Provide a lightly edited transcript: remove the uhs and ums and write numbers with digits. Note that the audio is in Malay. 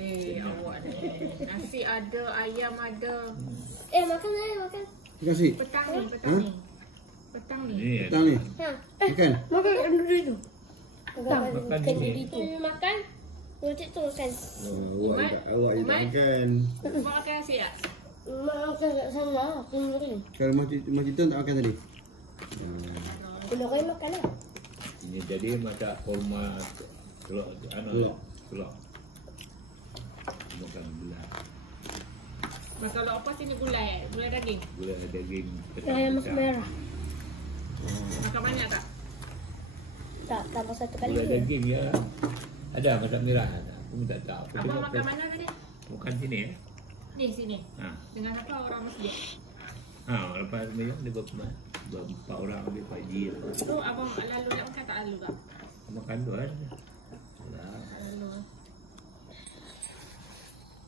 Awak ni. Nasi ada, ayam ada. Makan saya, makan. Terima kasih. Petang ni. Petang ni. Petang ni. Makan. Makan dulu itu. Makan ni. Makan. Macam tu makan. Awak je tak makan. Mak makan nasi tak? Makan kat sana. Aku ngeri. Kalau Mak Cita tak makan tadi? Udah kau makan lah. Ini jadi macam kurma telur. Makan gula. Kalau apa sini gulai? Gulai daging? Gula daging. Ayam masak merah. Makan banyak tak? Tak, tambah satu kali. Gula daging ya. Ada masak merah. Aku tak tahu. Abang makan mana tadi? Bukan sini ya. Ni, sini. Ha. Dengan apa orang masjid? Lepas ni dia berempat orang dia Pak Haji. Tu abang lalu nak makan tak lalu tak? Makan tu kan.